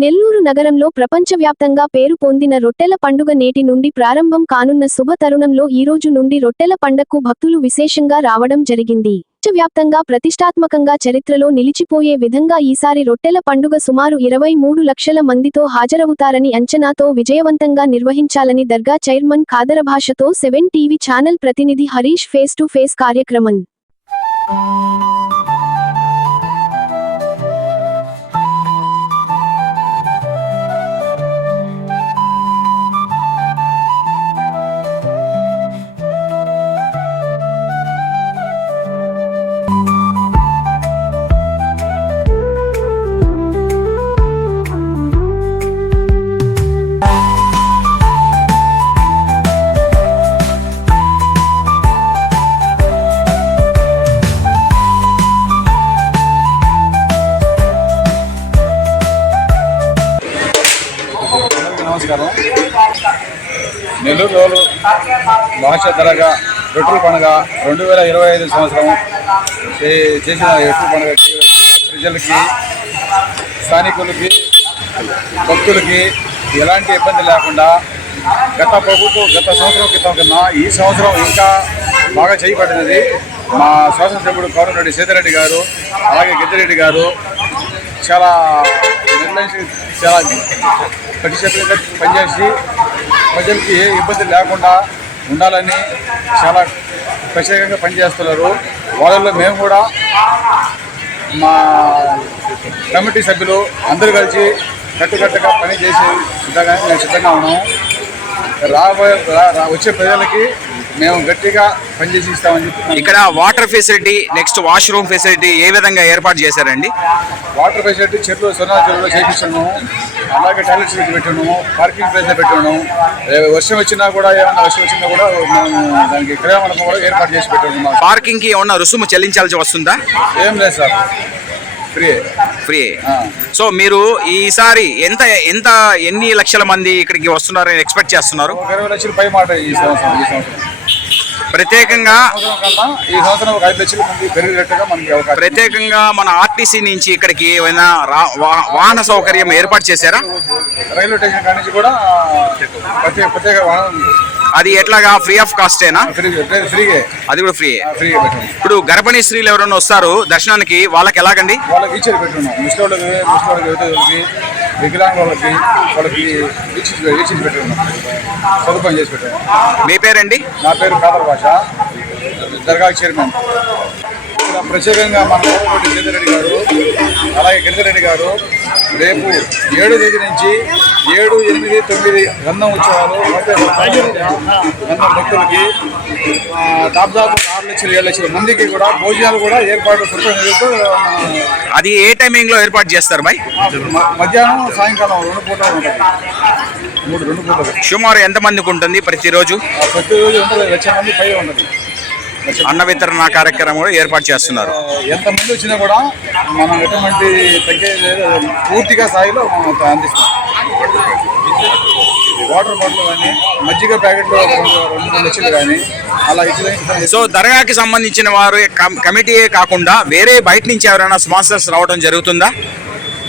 నెల్లూరు నగరంలో ప్రపంచవ్యాప్తంగా పేరు పొందిన రొట్టెల పండుగ నేటి నుండి ప్రారంభం కానున్న శుభ తరుణంలో ఈ రోజు నుండి రొట్టెల పండగకు భక్తులు విశేషంగా రావడం జరిగింది. ప్రపంచవ్యాప్తంగా ప్రతిష్టాత్మకంగా చరిత్రలో నిలిచిపోయే విధంగా ఈసారి రొట్టెల పండుగ సుమారు ఇరవై మూడు లక్షల మందితో హాజరవుతారని అంచనాతో విజయవంతంగా నిర్వహించాలని దర్గా చైర్మన్ ఖాదర భాషతో సెవెన్ టీవీ ఛానల్ ప్రతినిధి హరీష్ ఫేస్ టు ఫేస్ కార్యక్రమం. నమస్కారం. నెల్లూరు భాష ధరగా రొట్టెల పండుగ రెండు వేల ఇరవై ఐదు సంవత్సరం. చేసిన రొట్టెల పండుగకి ప్రజలకి స్థానికులకి భక్తులకి ఎలాంటి ఇబ్బంది లేకుండా గత ప్రభుత్వం గత సంవత్సరం క్రితం కన్నా ఈ సంవత్సరం ఇంకా బాగా చేయబడినది మా శాసనసభ్యుడు కౌరరెడ్డి సీతారెడ్డి గారు అలాగే గిద్దిరెడ్డి గారు చాలా నిర్ణయించి చాలా పటిష్టంగా పనిచేసి ప్రజలకి ఏ ఇబ్బంది లేకుండా ఉండాలని చాలా ప్రత్యేకంగా పనిచేస్తున్నారు. వాళ్ళలో మేము కూడా మా కమిటీ సభ్యులు అందరూ కలిసి కట్టుకట్టుగా పని చేసి సిద్ధంగా మేము సిద్ధంగా ఉన్నాము రాబోయే వచ్చే ప్రజలకి మేము గట్టిగా పనిచేసి ఇస్తామని చెప్పి ఇక్కడ water facility next washroom facility ఏ విధంగా ఏర్పాటు చేశారండి? వాటర్ ఫెసిలిటీ చెట్లు సొన్నా చెరువులో చేయించాను అలాగే టాయిలెట్స్ పెట్టాను పార్కింగ్ ప్లేస్ పెట్టాను ఏ వర్షం వచ్చినా కూడా ఏమన్నా వర్షం వచ్చినా కూడా మేము దానికి క్రయమండపం కూడా ఏర్పాటు చేసి పెట్టాను మాకు. పార్కింగ్కి ఏమన్నా రుసుము చెల్లించాల్సి వస్తుందా? ఏం లేదు సార్. Free free. సో మీరు ఈసారి ఎంత ఎంత ఎన్ని లక్షల మంది ఇక్కడికి వస్తున్నారని ఎక్స్పెక్ట్ చేస్తున్నారు? ఇరవై లక్షలు పై మాట ఈ సంవత్సరం. ప్రత్యేకంగా ఈ సంవత్సరం ఒక ఐదు లక్షల మంది పెరిగేట్టుగా మనకి ప్రత్యేకంగా మన ఆర్టీసీ నుంచి ఇక్కడికి ఏమైనా వాహన సౌకర్యం ఏర్పాటు చేశారా? రైల్వే స్టేషన్ కాడి నుంచి కూడా ప్రత్యేక ప్రత్యేక వాహనం అది ఎట్లాగా? ఫ్రీ ఆఫ్ కాస్టేనా ఫ్రీ ఫ్రీగా. అది కూడా ఫ్రీ ఫ్రీగా ఇప్పుడు గర్భిణీ స్త్రీలు ఎవరైనా వస్తారు దర్శనానికి వాళ్ళకి ఎలాగండి? వాళ్ళకి ఇచ్చేది పెట్టున్నాం ముసలి వాళ్ళకి ముసలి వాళ్ళకి ఇచ్చి ఇచ్చి పెట్టున్నాం సదుపాయం చేసి పెట్టాము మీ పేరండి నా పేరు కాదర్ భాష దర్గా చైర్మన్ ప్రత్యేకంగా మన కోమటిరెడ్డి సీతారెడ్డి గారు అలాగే గిరిజరెడ్డి గారు రేపు ఏడు తేదీ నుంచి ఏడు ఎనిమిది తొమ్మిది గంధం ఉత్సవాలు గంధం భక్తులకి దాదాపు ఆరు లక్షలు ఏడు లక్షల మందికి కూడా భోజనాలు కూడా ఏర్పాటు అది ఏ టైమింగ్లో ఏర్పాటు చేస్తారు బాయ్? మధ్యాహ్నం సాయంకాలం రెండు పూటలు ఉంటుంది. మూడు రెండు పూటలు. సుమారు ఎంత మందికి ఉంటుంది ప్రతిరోజు? ప్రతిరోజు ఉంటుంది లక్ష మంది పై ఉంటుంది. అన్న వితరణ కార్యక్రమం కూడా ఏర్పాటు చేస్తున్నారు. ఎంతమంది వచ్చినా కూడా మనం ఎటువంటి తగ్గేది లేదు పూర్తిగా స్థాయిలో మనం అందిస్తాం వాటర్ బాటిల్ కానీ మజ్జిగ ప్యాకెట్లు రెండు రెండు మూడు లక్షలు కానీ అలా ఇచ్చిన సో దర్గాకి సంబంధించిన వారు కమ్- కమిటీయే కాకుండా వేరే బయట నుంచి ఎవరైనా స్పాన్సర్స్ రావడం జరుగుతుందా?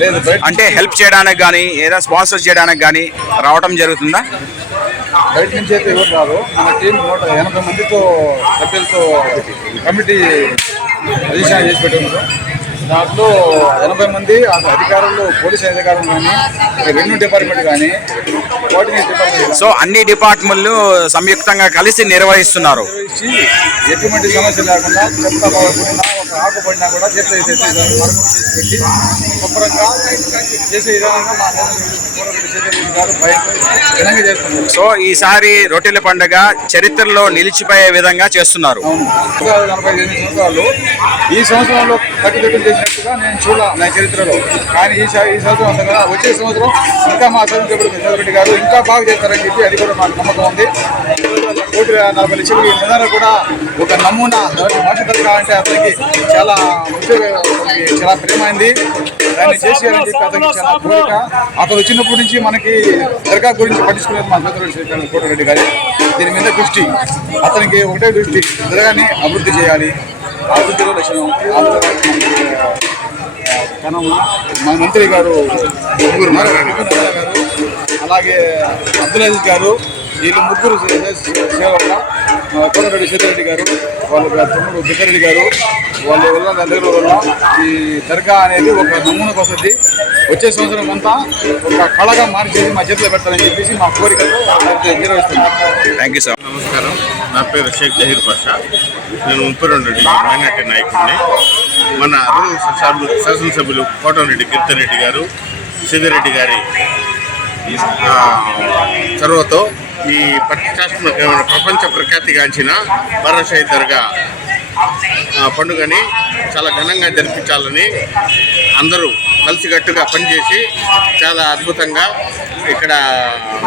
లేదు అంటే హెల్ప్ చేయడానికి కానీ ఏదైనా స్పాన్సర్ చేయడానికి కానీ రావడం జరుగుతుందా? బయట నుంచి అయితే ఎవరు రాదు మన టీం నూట ఎనభై మందితో సభ్యులతో కమిటీ రిజిస్ట్రేషన్ చేసి పెట్టినారు దాంట్లో ఎనభై మంది అధికారులు పోలీస్ అధికారులు కానీ రెవెన్యూ డిపార్ట్మెంట్ కానీ సో అన్ని డిపార్ట్మెంట్లు సంయుక్తంగా కలిసి నిర్వహిస్తున్నారు. ఎటువంటి సమస్య లేకుండా చెత్త పడినా ఒక ఆకు పడినా కూడా చెత్త పెట్టి శుభ్రంగా చేసే విధానంగా మా సో ఈసారి రొట్టెల పండుగ చరిత్రలో నిలిచిపోయే విధంగా చేస్తున్నారు. ఈ సంవత్సరంలో కట్టుదిట్టం చేసినట్టుగా నేను చూడ నా చరిత్రలో. కానీ ఈ ఈ సంవత్సరం ఉంది కదా. వచ్చే సంవత్సరం ఇంకా మా సభ్యుడు చంద్రరెడ్డి గారు ఇంకా బాగా చేస్తారని చెప్పి అది కూడా మాకు నమ్మకం ఉంది. కోటి నలభై లక్షలు ఈ విధానం కూడా ఒక నమూనా మనిషి దర్గా అంటే అతనికి చాలా ముఖ్య చాలా ప్రేమైంది. దాన్ని చేసేయాలని చెప్పి అతనికి చాలా కోరిక. అతను వచ్చినప్పటి నుంచి మనకి దర్గా గురించి పట్టించుకునేది మా సోదరుడు కోటిరెడ్డి గారి. దీని మీద దృష్టి. అతనికి ఒకటే దృష్టి. దర్గాని అభివృద్ధి చేయాలి. మా మంత్రి గారు ముగ్గురు గారు అలాగే అబ్దుల్ అజీజ్ గారు వీళ్ళు ముగ్గురు సేవల కోనరెడ్డి సీతారెడ్డి గారు వాళ్ళ తమ్ముడు దిగ్గారెడ్డి గారు వాళ్ళ వల్ల దగ్గర వల్ల ఈ దర్గా అనేది ఒక నమూనాకు వస్తుంది వచ్చే సంవత్సరం అంతా ఒక కళగా మార్చేసి మా చేతిలో పెట్టాలని చెప్పేసి మా కోరికతో నిర్వహిస్తున్నాం. థ్యాంక్ యూ సార్ నమస్కారం. నా పేరు షేక్ జహీర్ పాషా. నేను ముప్పై రెండు మైనార్టీ నాయకుడిని. మన అరవై శాసనసభ్యులు కోటమిరెడ్డి కీర్తనరెడ్డి గారు సిద్ధిరెడ్డి గారి చొరవతో ఈ ప్రతిష్టాత్మకమైన ప్రపంచ ప్రఖ్యాతిగాంచిన బర్రషాయి దర్గా పండుగని చాలా ఘనంగా జరిపించాలని అందరూ కలిసికట్టుగా పనిచేసి చాలా అద్భుతంగా ఇక్కడ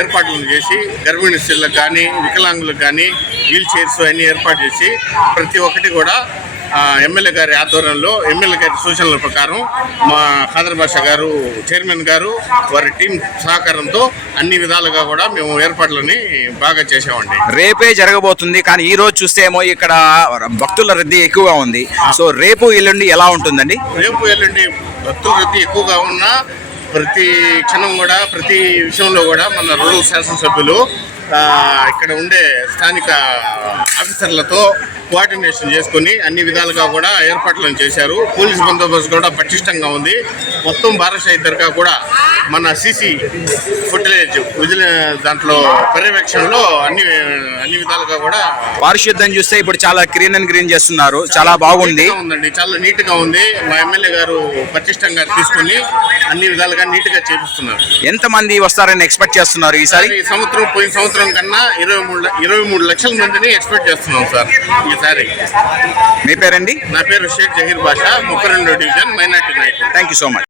ఏర్పాట్లను చేసి గర్భిణీ స్త్రీలకు కానీ వికలాంగులకు కానీ వీల్ చైర్స్ అన్నీ ఏర్పాటు చేసి ప్రతి ఒక్కటి కూడా ఎమ్మెల్యే గారి ఆధ్వర్యంలో ఎమ్మెల్యే గారి సూచనల ప్రకారం మా ఖాదర్ బాషా గారు చైర్మన్ గారు వారి టీం సహకారంతో అన్ని విధాలుగా కూడా మేము ఏర్పాట్లని బాగా చేసామండి రేపే జరగబోతుంది. కానీ ఈ రోజు చూస్తే ఏమో ఇక్కడ భక్తుల రద్దీ ఎక్కువగా ఉంది. సో రేపు ఎల్లుండి ఎలా ఉంటుందండి? రేపు ఎల్లుండి భక్తుల రద్దీ ఎక్కువగా ఉన్నా ప్రతి క్షణం కూడా ప్రతి విషయంలో కూడా మన రూరల్ శాసనసభ్యులు ఇక్కడ ఉండే స్థానిక ఆఫీసర్లతో కోఆర్డినేషన్ చేసుకుని అన్ని విధాలుగా కూడా ఏర్పాట్లను చేశారు. పోలీస్ బందోబస్తు కూడా పటిష్టంగా ఉంది. మొత్తం భారత దర్గా కూడా మన సీసీ ఫుటేజ్ విజిల దాంట్లో పర్యవేక్షణలో అన్ని అన్ని విధాలుగా కూడా పారిశుద్ధ్యం చూస్తే ఇప్పుడు చాలా క్లీన్ అండ్ గ్రీన్ చేస్తున్నారు. చాలా బాగుంది. ఉందండి. చాలా నీట్గా ఉంది. మా ఎమ్మెల్యే గారు పటిష్టంగా తీసుకుని అన్ని విధాలుగా నీట్గా చేపిస్తున్నారు. ఎంత మంది వస్తారని ఎక్స్పెక్ట్ చేస్తున్నారు ఈసారి? ఈ సంవత్సరం పోయిన సంవత్సరం కన్నా ఇరవై మూడు ఇరవై మూడు లక్షల మందిని ఎక్స్పెక్ట్ చేస్తున్నాం సార్ ఈసారి. మీ పేరండి? నా పేరు షేక్ జహీర్ బాషా ముప్పై రెండో డివిజన్ మైనార్టీ నాయకుడు thank you so much